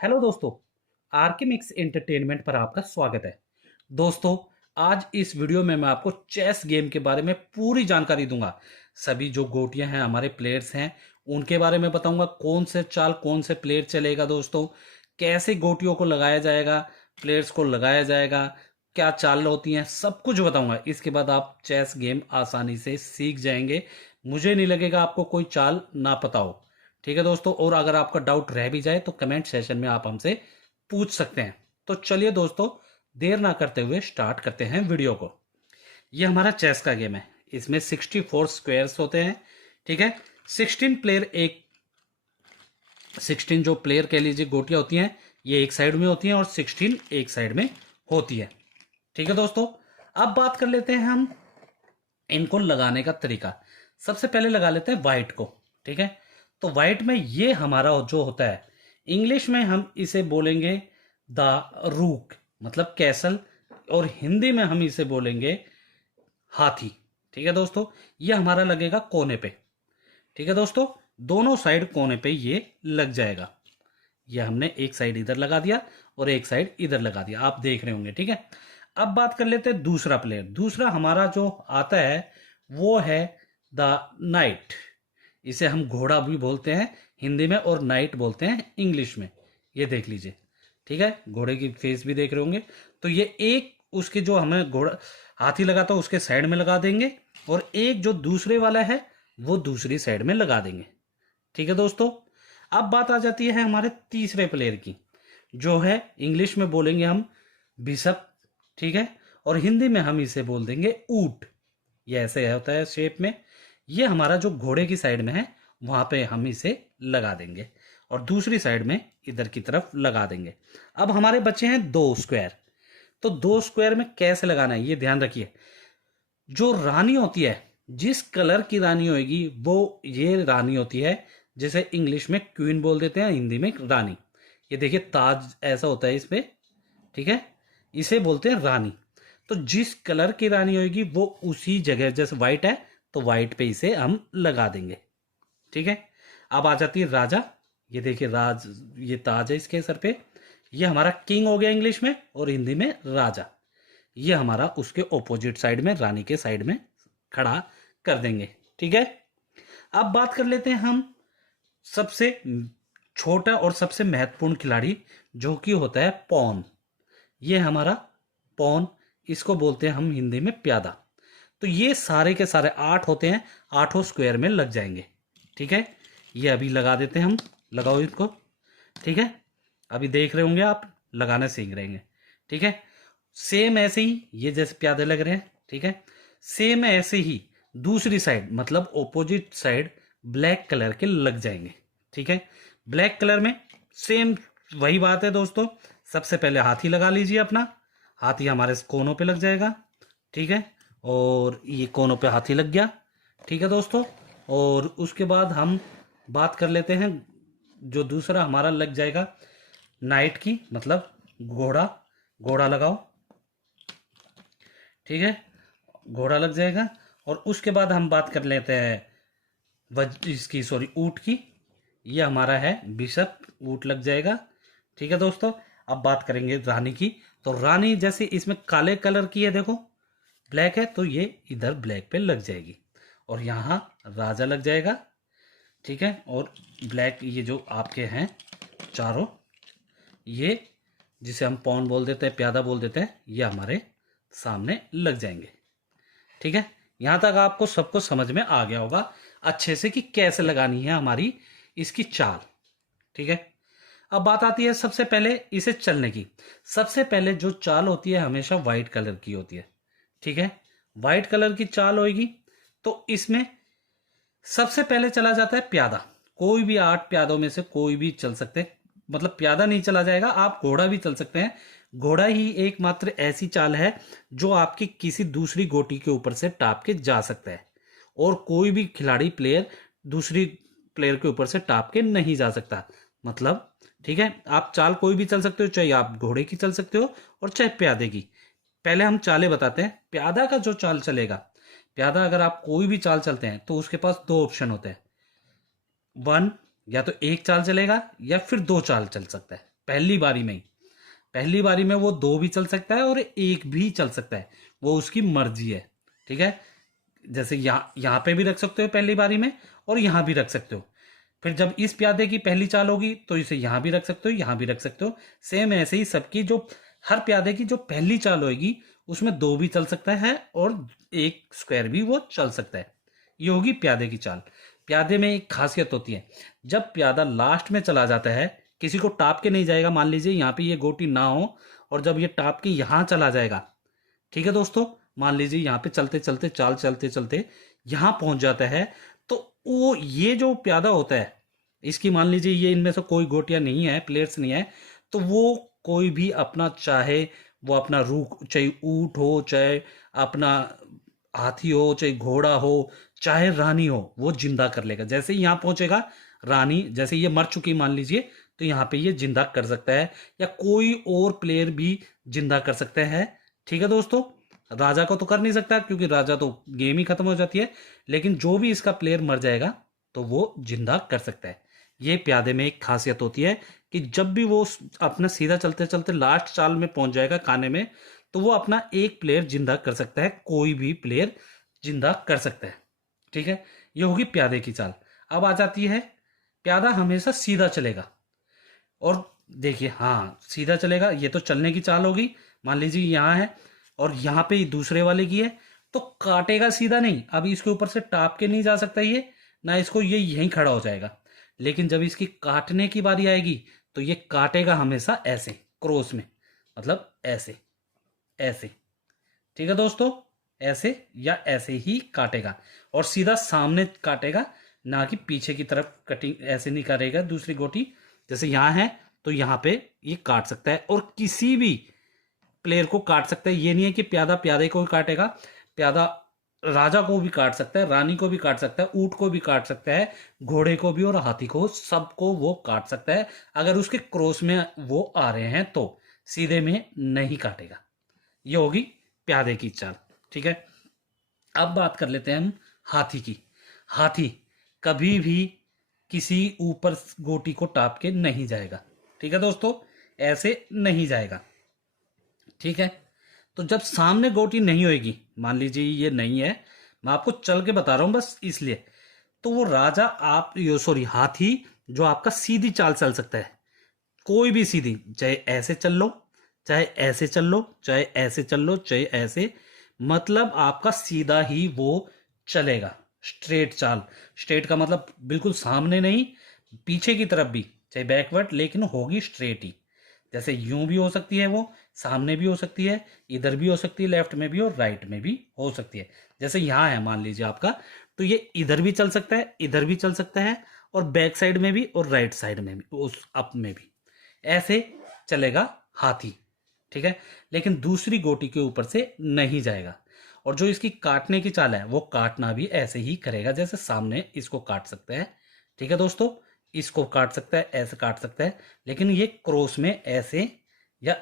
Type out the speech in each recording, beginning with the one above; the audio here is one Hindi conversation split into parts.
हेलो दोस्तों, आरके मिक्स एंटरटेनमेंट पर आपका स्वागत है। दोस्तों, आज इस वीडियो में मैं आपको चेस गेम के बारे में पूरी जानकारी दूंगा। सभी जो गोटियां हैं, हमारे प्लेयर्स हैं, उनके बारे में बताऊंगा। कौन से चाल कौन से प्लेयर चलेगा दोस्तों, कैसे गोटियों को लगाया जाएगा, प्लेयर्स को लगाया जाएगा, क्या चाल होती हैं, सब कुछ बताऊंगा। इसके बाद आप चेस गेम आसानी से सीख जाएंगे। मुझे नहीं लगेगा आपको कोई चाल ना पता हो। ठीक है दोस्तों, और अगर आपका डाउट रह भी जाए तो कमेंट सेशन में आप हमसे पूछ सकते हैं। तो चलिए दोस्तों, देर ना करते हुए स्टार्ट करते हैं वीडियो को। ये हमारा चेस का गेम है। इसमें 64 स्क्वायर्स होते हैं। ठीक है, 16 प्लेयर एक 16 जो प्लेयर कह लीजिए गोटियां होती हैं, ये एक साइड में होती हैं और 16 एक साइड में होती है। ठीक है दोस्तों, अब बात कर लेते हैं हम इनको लगाने का तरीका। सबसे पहले लगा लेते हैं वाइट को। ठीक है, तो वाइट में ये हमारा जो होता है, इंग्लिश में हम इसे बोलेंगे द रूक, मतलब कैसल, और हिंदी में हम इसे बोलेंगे हाथी। ठीक है दोस्तों, ये हमारा लगेगा कोने पे। ठीक है दोस्तों, दोनों साइड कोने पे ये लग जाएगा। ये हमने एक साइड इधर लगा दिया और एक साइड इधर लगा दिया, आप देख रहे होंगे। ठीक है, अब बात कर लेते हैं दूसरा प्लेयर। दूसरा हमारा जो आता है वो है द नाइट। इसे हम घोड़ा भी बोलते हैं हिंदी में और नाइट बोलते हैं इंग्लिश में। ये देख लीजिए। ठीक है, घोड़े की फेस भी देख रहे होंगे। तो ये एक उसके जो हमें घोड़ा हाथी लगाता है उसके साइड में लगा देंगे, और एक जो दूसरे वाला है वो दूसरी साइड में लगा देंगे। ठीक है दोस्तों, अब बात आ जाती है हमारे तीसरे प्लेयर की, जो है इंग्लिश में बोलेंगे हम बिशप। ठीक है, और हिंदी में हम इसे बोल देंगे ऊंट। ये ऐसे होता है शेप में। ये हमारा जो घोड़े की साइड में है वहां पे हम इसे लगा देंगे, और दूसरी साइड में इधर की तरफ लगा देंगे। अब हमारे बचे हैं दो स्क्वायर। तो दो स्क्वायर में कैसे लगाना है ये ध्यान रखिए। जो रानी होती है, जिस कलर की रानी होगी वो ये रानी होती है, जैसे इंग्लिश में क्वीन बोल देते हैं, हिंदी में रानी। ये देखिए ताज ऐसा होता है इस पे। ठीक है, इसे बोलते हैं रानी। तो जिस कलर की रानी होगी वो उसी जगह, जैसे व्हाइट है तो व्हाइट पे इसे हम लगा देंगे। ठीक है, अब आ जाती है राजा। ये देखिए राज, ये ताज है इसके सर पे। ये हमारा किंग हो गया इंग्लिश में, और हिंदी में राजा। ये हमारा उसके ऑपोजिट साइड में रानी के साइड में खड़ा कर देंगे। ठीक है, अब बात कर लेते हैं हम सबसे छोटा और सबसे महत्वपूर्ण खिलाड़ी, जो कि होता है पॉन। ये हमारा पॉन, इसको बोलते हैं हम हिंदी में प्यादा। तो ये सारे के सारे 8 होते हैं, आठों स्क्वायर में लग जाएंगे। ठीक है, ये अभी लगा देते हैं हम। लगाओ इसको। ठीक है, अभी देख रहे होंगे आप, लगाना सीख रहे हैं। ठीक है, सेम ऐसे ही ये जैसे प्यादे लग रहे हैं। ठीक है, सेम ऐसे ही दूसरी साइड, मतलब ऑपोजिट साइड ब्लैक कलर के लग जाएंगे। ठीक है, ब्लैक कलर में सेम वही बात है दोस्तों। सबसे पहले हाथी लगा लीजिए अपना। हाथी हमारे कोनों पे लग जाएगा। ठीक है, और ये कोनों पे हाथी लग गया। ठीक है दोस्तों, और उसके बाद हम बात कर लेते हैं जो दूसरा हमारा लग जाएगा नाइट की, मतलब घोड़ा। घोड़ा लगाओ। ठीक है, घोड़ा लग जाएगा। और उसके बाद हम बात कर लेते हैं इसकी, सॉरी, ऊंट की। ये हमारा है बिशप, ऊंट लग जाएगा। ठीक है दोस्तों, अब बात करेंगे रानी की। तो रानी जैसे इसमें काले कलर की है, देखो ब्लैक है, तो ये इधर ब्लैक पे लग जाएगी, और यहाँ राजा लग जाएगा। ठीक है, और ब्लैक ये जो आपके हैं चारों, ये जिसे हम पॉन बोल देते हैं, प्यादा बोल देते हैं, ये हमारे सामने लग जाएंगे। ठीक है, यहां तक आपको सबको समझ में आ गया होगा अच्छे से कि कैसे लगानी है हमारी इसकी चाल। ठीक है, अब बात आती है सबसे पहले इसे चलने की। सबसे पहले जो चाल होती है हमेशा व्हाइट कलर की होती है। ठीक है, व्हाइट कलर की चाल होगी, तो इसमें सबसे पहले चला जाता है प्यादा। कोई भी 8 प्यादों में से कोई भी चल सकते, मतलब प्यादा नहीं चला जाएगा, आप घोड़ा भी चल सकते हैं। घोड़ा ही एकमात्र ऐसी चाल है जो आपकी किसी दूसरी गोटी के ऊपर से टाप के जा सकता है, और कोई भी खिलाड़ी प्लेयर दूसरी प्लेयर के ऊपर से टाप के नहीं जा सकता। मतलब ठीक है, आप चाल कोई भी चल सकते हो, चाहे आप घोड़े की चल सकते हो और चाहे प्यादे की। पहले हम चालें बताते हैं। प्यादा का जो चाल चलेगा, प्यादा अगर आप कोई भी चाल चलते हैं तो उसके पास दो ऑप्शन होते हैं। वन, या तो एक चाल चलेगा या फिर दो चाल चल सकता है। पहली बारी में ही। पहली बारी में वो 2 भी चल सकता है और 1 भी चल सकता है, वो उसकी मर्जी है। ठीक है, जैसे यहाँ पे भी रख सकते हो पहली बारी में, और यहाँ भी रख सकते हो। फिर जब इस प्यादे की पहली चाल होगी तो इसे यहाँ भी रख सकते हो, यहाँ भी रख सकते हो। सेम ऐसे ही सबकी जो हर प्यादे की जो पहली चाल होगी उसमें 2 भी चल सकता है और 1 स्क्वायर भी वो चल सकता है। ये होगी प्यादे की चाल। प्यादे में एक खासियत होती है, जब प्यादा लास्ट में चला जाता है, किसी को टाप के नहीं जाएगा। मान लीजिए यहाँ पे ये गोटी ना हो और जब ये टाप के यहाँ चला जाएगा, ठीक है दोस्तों, मान लीजिए यहाँ पे चलते चलते चाल चलते चलते यहाँ पहुंच जाता है, तो वो ये जो प्यादा होता है, इसकी मान लीजिए ये इनमें से कोई गोटियां नहीं है, प्लेयर्स नहीं है, तो वो कोई भी अपना चाहे वो अपना रूख, चाहे ऊंट हो, चाहे अपना हाथी हो, चाहे घोड़ा हो, चाहे रानी हो, वो जिंदा कर लेगा। जैसे ही यहाँ पहुंचेगा रानी, जैसे ये मर चुकी मान लीजिए, तो यहाँ पे ये जिंदा कर सकता है, या कोई और प्लेयर भी जिंदा कर सकता है। ठीक है दोस्तों, राजा को तो कर नहीं सकता क्योंकि राजा तो गेम ही खत्म हो जाती है, लेकिन जो भी इसका प्लेयर मर जाएगा तो वो जिंदा कर सकता है। ये प्यादे में एक खासियत होती है कि जब भी वो अपना सीधा चलते चलते लास्ट चाल में पहुंच जाएगा खाने में, तो वो अपना एक प्लेयर जिंदा कर सकता है, कोई भी प्लेयर जिंदा कर सकता है। ठीक है, ये होगी प्यादे की चाल। अब आ जाती है प्यादा हमेशा सीधा चलेगा। और देखिए, हाँ सीधा चलेगा, ये तो चलने की चाल होगी। मान लीजिए यहाँ है और यहाँ पे दूसरे वाले की है, तो काटेगा सीधा नहीं। अभी इसके ऊपर से टाप के नहीं जा सकता ये, ना इसको ये यहीं खड़ा हो जाएगा। लेकिन जब इसकी काटने की बारी आएगी तो ये काटेगा हमेशा ऐसे क्रॉस में, मतलब ऐसे ऐसे। ठीक है दोस्तों, ऐसे या ऐसे ही काटेगा, और सीधा सामने काटेगा, ना कि पीछे की तरफ कटिंग ऐसे नहीं करेगा। दूसरी गोटी जैसे यहाँ है तो यहाँ पे ये काट सकता है, और किसी भी प्लेयर को काट सकता है। ये नहीं है कि प्यादा प्यादे को ही काटेगा, प्यादा राजा को भी काट सकता है, रानी को भी काट सकता है, ऊंट को भी काट सकता है, घोड़े को भी और हाथी को, सबको वो काट सकता है। अगर उसके क्रॉस में वो आ रहे हैं तो सीधे में नहीं काटेगा। ये होगी प्यादे की चाल। ठीक है, अब बात कर लेते हैं हम हाथी की। हाथी कभी भी किसी ऊपर गोटी को टाप के नहीं जाएगा। ठीक है दोस्तों, ऐसे नहीं जाएगा। ठीक है, तो जब सामने गोटी नहीं होगी, मान लीजिए ये नहीं है, मैं आपको चल के बता रहा हूं बस इसलिए, तो वो राजा आप यो सॉरी हाथी जो आपका सीधी चाल चल सकता है, कोई भी सीधी, चाहे ऐसे चल लो, चाहे ऐसे चल लो, चाहे ऐसे चल लो, चाहे ऐसे, मतलब आपका सीधा ही वो चलेगा। स्ट्रेट चाल, स्ट्रेट का मतलब बिल्कुल सामने नहीं, पीछे की तरफ भी, चाहे बैकवर्ड, लेकिन होगी स्ट्रेट ही। जैसे यूं भी हो सकती है, वो सामने भी हो सकती है, इधर भी हो सकती है, लेफ्ट में भी और राइट में भी हो सकती है। जैसे यहाँ है मान लीजिए आपका, तो ये इधर भी चल सकता है, इधर भी चल सकता है, और बैक साइड में भी और राइट साइड में भी, उस अप में भी ऐसे चलेगा हाथी। ठीक है, लेकिन दूसरी गोटी के ऊपर से नहीं जाएगा। और जो इसकी काटने की चाल है, वो काटना भी ऐसे ही करेगा जैसे सामने इसको काट सकते हैं। ठीक है दोस्तों, इसको काट सकता है, ऐसे काट सकता है, लेकिन ये क्रॉस में ऐसे या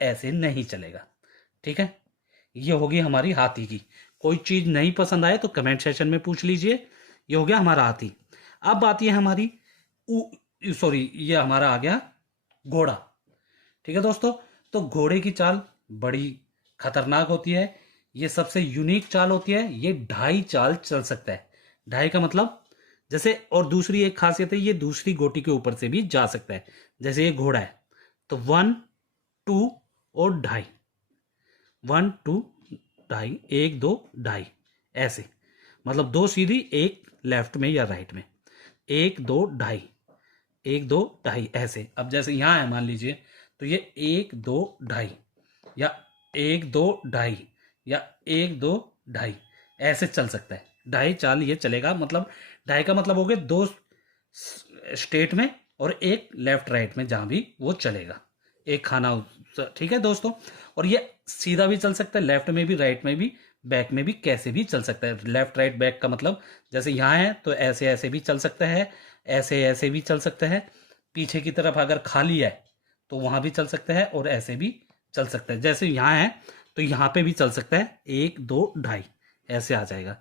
ऐसे नहीं चलेगा। ठीक है, ये होगी हमारी हाथी की। कोई चीज नहीं पसंद आए तो कमेंट सेशन में पूछ लीजिए। ये हो गया हमारा हाथी। अब आती है हमारी सॉरी, ये हमारा आ गया घोड़ा। ठीक है दोस्तों, तो घोड़े की चाल बड़ी खतरनाक होती है। ये सबसे यूनिक चाल होती है। ये 2.5 चाल चल सकता है। 2.5 का मतलब जैसे, और दूसरी एक खासियत है, ये दूसरी गोटी के ऊपर से भी जा सकता है। जैसे ये घोड़ा है तो 1 2 और 2.5, 1 2 2.5, 1 2 2.5, ऐसे, मतलब 2 सीधी, एक लेफ्ट में या राइट में, 1 2 2.5, 1 2 2.5 ऐसे। अब जैसे यहाँ है मान लीजिए, तो ये 1 2 2.5 या 1 2 2.5 या 1 2 2.5 ऐसे चल सकता है। 2.5 चाल ये चलेगा, मतलब 2.5 का मतलब हो गया 2 स्टेट में और एक लेफ्ट राइट में, जहां भी वो चलेगा, एक खाना। ठीक है दोस्तों, और ये सीधा भी चल सकता है, लेफ्ट में भी, राइट में भी, बैक में भी, कैसे भी चल सकता है। लेफ्ट राइट बैक का मतलब जैसे यहाँ है तो ऐसे ऐसे भी चल सकता है, ऐसे ऐसे भी चल सकता है। पीछे की तरफ अगर खाली है तो वहां भी चल सकता है, और ऐसे भी चल सकता है। जैसे यहाँ है तो यहाँ पे भी चल सकता है, 1 2 2.5 ऐसे आ जाएगा।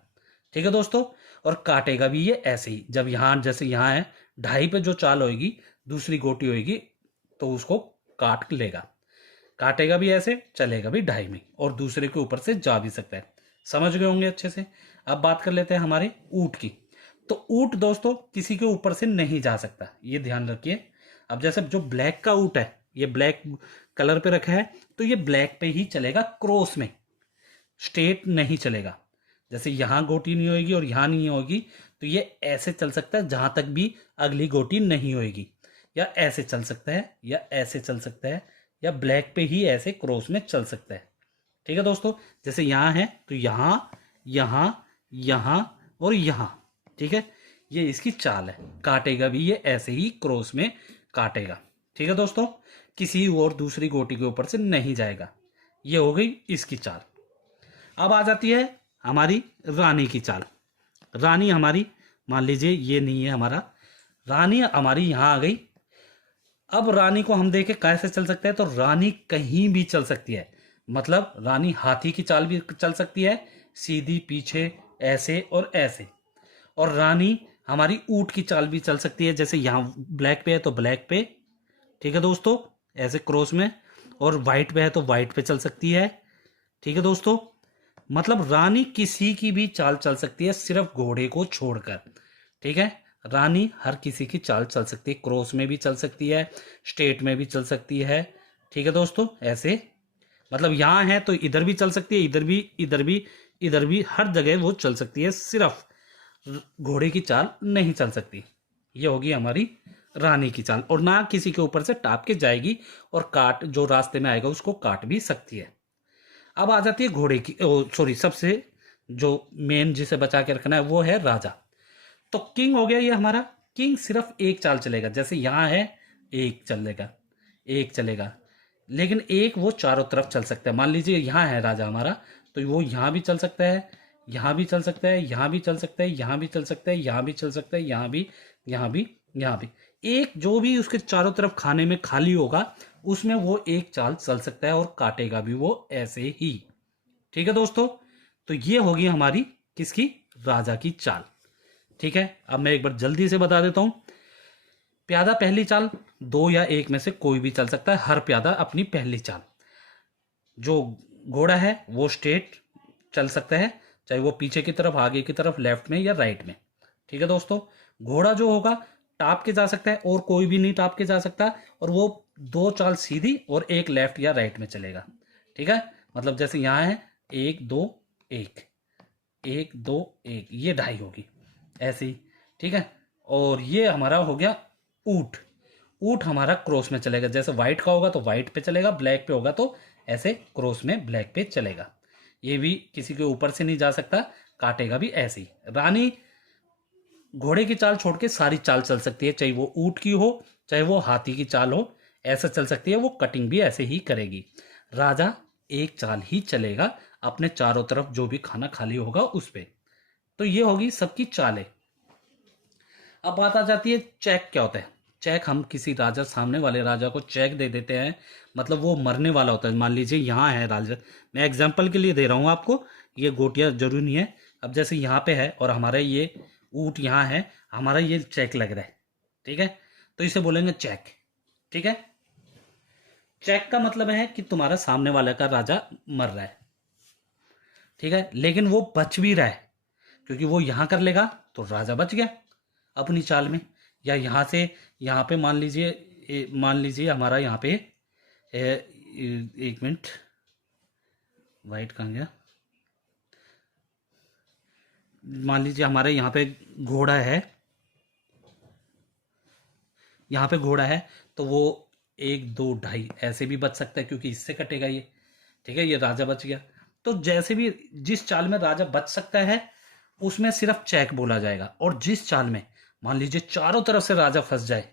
ठीक है दोस्तों, और काटेगा भी ये ऐसे ही। जब यहाँ, जैसे यहाँ है 2.5 पे जो चाल होगी, दूसरी गोटी होगी, तो उसको काट लेगा, काटेगा भी ऐसे, चलेगा भी ढाई में, और दूसरे के ऊपर से जा भी सकता है। समझ गए होंगे अच्छे से। अब बात कर लेते हैं हमारे ऊंट की। तो ऊंट दोस्तों किसी के ऊपर से नहीं जा सकता, ये ध्यान रखिए। अब जैसे जो ब्लैक का ऊंट है, ये ब्लैक कलर पे रखा है, तो ये ब्लैक पे ही चलेगा, क्रॉस में, स्ट्रेट नहीं चलेगा। जैसे यहां गोटी नहीं होगी और यहां नहीं होगी, तो ये ऐसे चल सकता है जहां तक भी अगली गोटी नहीं होगी, या ऐसे चल सकता है, या ऐसे चल सकता है, या ब्लैक पे ही ऐसे क्रॉस में चल सकता है। ठीक है दोस्तों, जैसे यहां है तो यहां, यहां, यहां और यहां। ठीक है, ये इसकी चाल है, काटेगा भी ये ऐसे ही क्रॉस में काटेगा। ठीक है दोस्तों, किसी और दूसरी गोटी के ऊपर से नहीं जाएगा। ये हो गई इसकी चाल। अब आ जाती है हमारी रानी की चाल। रानी हमारी, मान लीजिए ये नहीं है हमारा, रानी हमारी यहां आ गई। अब रानी को हम देखें कैसे चल सकते हैं, तो रानी कहीं भी चल सकती है। मतलब रानी हाथी की चाल भी चल सकती है, सीधी, पीछे, ऐसे और ऐसे। और रानी हमारी ऊंट की चाल भी चल सकती है, जैसे यहाँ ब्लैक पे है तो ब्लैक पे, ठीक है दोस्तों, ऐसे क्रॉस में। और वाइट पे है तो वाइट पे चल सकती है। ठीक है दोस्तों, मतलब रानी किसी की भी चाल चल सकती है, सिर्फ घोड़े को छोड़कर। ठीक है, रानी हर किसी की चाल चल सकती है, क्रॉस में भी चल सकती है, स्ट्रेट में भी चल सकती है। ठीक है दोस्तों, ऐसे मतलब यहाँ है तो इधर भी चल सकती है, इधर भी, इधर भी, इधर भी, हर जगह वो चल सकती है, सिर्फ घोड़े की चाल नहीं चल सकती। ये होगी हमारी रानी की चाल, और ना किसी के ऊपर से टाप के जाएगी, और काट जो रास्ते में आएगा उसको काट भी सकती है। अब आ जाती है घोड़े की, सॉरी, सबसे जो मेन जिसे बचा के रखना है वो है राजा। तो किंग हो गया ये हमारा। किंग सिर्फ एक चाल चलेगा, जैसे यहां है एक चलेगा, एक चलेगा, लेकिन एक वो चारों तरफ चल सकता है। मान लीजिए यहां है राजा हमारा, तो वो यहां भी चल सकता है, यहां भी चल सकता है, यहां भी चल सकता है, यहां भी चल सकता है, यहां भी चल सकता है, यहां भी, यहां भी, यहां भी। एक जो भी उसके चारों तरफ खाने में खाली होगा उसमें वो एक चाल चल सकता है, और काटेगा भी वो ऐसे ही। ठीक है दोस्तों, तो ये होगी हमारी किसकी, राजा की चाल। ठीक है, अब मैं एक बार जल्दी से बता देता हूं। प्यादा पहली चाल, दो या एक में से कोई भी चल सकता है, हर प्यादा अपनी पहली चाल। जो घोड़ा है वो स्ट्रेट चल सकता है, चाहे वो पीछे की तरफ, आगे की तरफ, लेफ्ट में या राइट में। ठीक है दोस्तों, घोड़ा जो होगा टाप के जा सकता है, और कोई भी नहीं टाप के जा सकता, और वो दो चाल सीधी और एक लेफ्ट या राइट में चलेगा। ठीक है, मतलब जैसे यहां है एक दो एक, एक दो एक, ये ढाई होगी ऐसे ही। ठीक है, और ये हमारा हो गया ऊंट। ऊंट हमारा क्रॉस में चलेगा, जैसे व्हाइट का होगा तो व्हाइट पे चलेगा, ब्लैक पे होगा तो ऐसे क्रॉस में ब्लैक पे चलेगा। ये भी किसी के ऊपर से नहीं जा सकता, काटेगा भी ऐसे ही। रानी घोड़े की चाल छोड़ के सारी चाल चल सकती है, चाहे वो ऊंट की हो, चाहे वो हाथी की चाल हो, ऐसा चल सकती है। वो कटिंग भी ऐसे ही करेगी। राजा एक चाल ही चलेगा, अपने चारों तरफ जो भी खाना खाली होगा उस पे। तो ये होगी सबकी चालें। अब बात आ जाती है चेक क्या होता है। चेक, हम किसी राजा, सामने वाले राजा को चेक दे देते हैं, मतलब वो मरने वाला होता है। मान लीजिए यहाँ है राजा, मैं एग्जांपल के लिए दे रहा हूँ आपको, ये गोटियाँ जरूरी नहीं है। अब जैसे यहाँ पे है और हमारा ये ऊँट यहाँ है, हमारा ये चेक लग रहा है, ठीक है, तो इसे बोलेंगे चेक। ठीक है, चेक का मतलब है कि तुम्हारा सामने वाले का राजा मर रहा है, ठीक है, लेकिन वो बच भी रहा है, क्योंकि वो यहाँ कर लेगा तो राजा बच गया अपनी चाल में। या यहाँ से यहाँ पे मान लीजिए हमारा यहाँ पे एक मिनट, वाइट कहाँ गया, मान लीजिए हमारे यहाँ पे घोड़ा है, यहाँ पे घोड़ा है, तो वो एक दो ढाई ऐसे भी बच सकता है, क्योंकि इससे कटेगा ये। ठीक है, ये राजा बच गया। तो जैसे भी जिस चाल में राजा बच सकता है उसमें सिर्फ चेक बोला जाएगा, और जिस चाल में मान लीजिए चारों तरफ से राजा फंस जाए,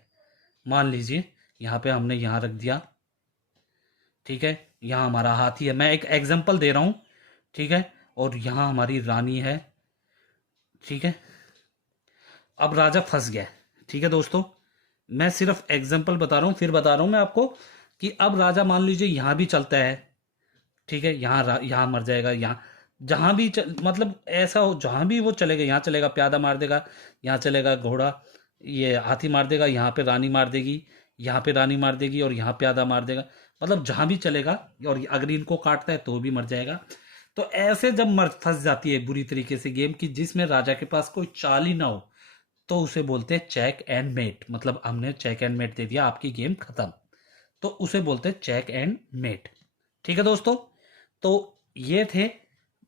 मान लीजिए यहाँ पे हमने यहाँ रख दिया, ठीक है, यहाँ हमारा हाथी है, मैं एक एग्जांपल दे रहा हूँ, ठीक है, और यहाँ हमारी रानी है, ठीक है, अब राजा फंस गया। ठीक है दोस्तों, मैं सिर्फ एग्जांपल बता रहा हूँ, फिर बता रहा हूँ मैं आपको कि अब राजा मान लीजिए यहाँ भी चलता है, ठीक है, यहाँ मर जाएगा, यहाँ जहां भी मतलब ऐसा हो, जहां भी वो चलेगा, यहाँ चलेगा प्यादा मार देगा, यहाँ चलेगा घोड़ा, ये हाथी मार देगा, यहाँ पे रानी मार देगी, यहाँ पे रानी मार देगी और यहाँ पे आधा मार देगा, मतलब जहां भी चलेगा। और अगर इनको काटता है तो भी मर जाएगा। तो ऐसे जब मर फंस जाती है बुरी तरीके से गेम की, जिसमें राजा के पास कोई चाल ही ना हो, तो उसे बोलते हैं चेक एंड मेट। मतलब हमने चेक एंड मेट दे दिया, आपकी गेम खत्म। तो उसे बोलते हैं चेक एंड मेट। ठीक है दोस्तों, तो ये थे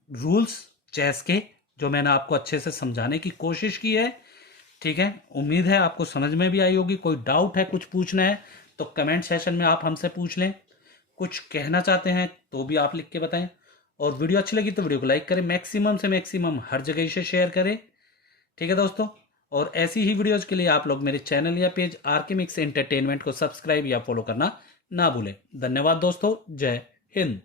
रूल्स चेस के, जो मैंने आपको अच्छे से समझाने की कोशिश की है। ठीक है, उम्मीद है आपको समझ में भी आई होगी। कोई डाउट है, कुछ पूछना है, तो कमेंट सेशन में आप हमसे पूछ लें। कुछ कहना चाहते हैं तो भी आप लिख के बताएं। और वीडियो अच्छी लगी तो वीडियो को लाइक करें, मैक्सिमम से मैक्सिमम हर जगह इसे शेयर करें। ठीक है दोस्तों, और ऐसी ही वीडियोज के लिए आप लोग मेरे चैनल या पेज आरके मिक्स एंटरटेनमेंट को सब्सक्राइब या फॉलो करना ना भूलें। धन्यवाद दोस्तों, जय हिंद।